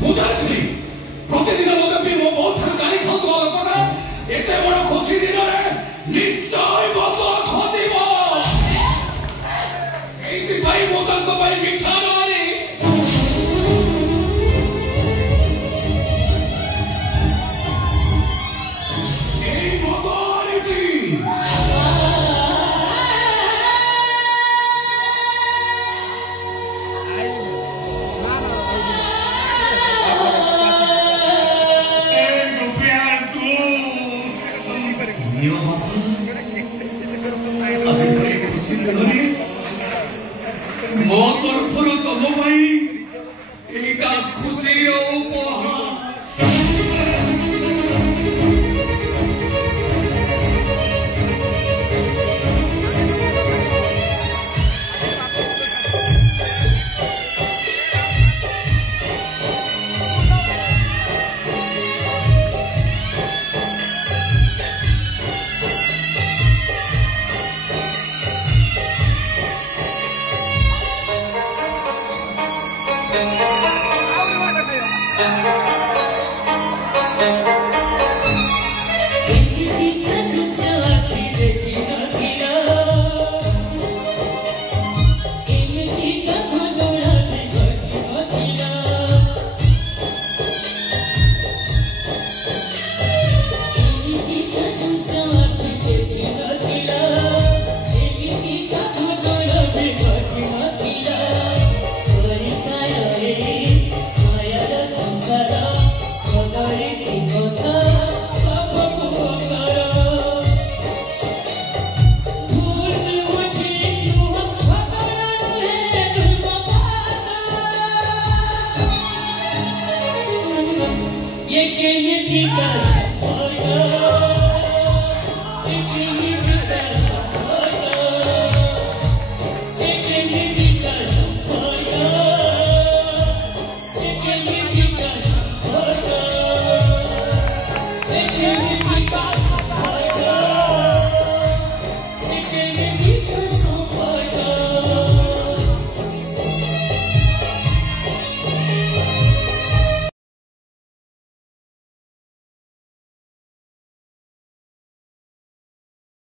ବୁଝାଇଥିଲି ପ୍ରତିଦିନ ମୋତେ ବି ମୋ ବୋଉ ଠାରୁ ଗାଳି ଖାଉଥିବା ଲୋକଟା ଏତେ ବଡ଼ ଖୁସି ଦିନରେ ନିଶ୍ଚୟ ମଦ ଖୋଜିବ। ଏଇଥିପାଇଁ ମୁଁ ତାଙ୍କ ପାଇଁ ମିଠା ଆଣି ଏଇ ମଦ ଆଣିଛି। ମୋ ତରଫରୁ ତମ ପାଇଁ ଏଇଟା ଖୁସିର ଉପହାର। Thank you.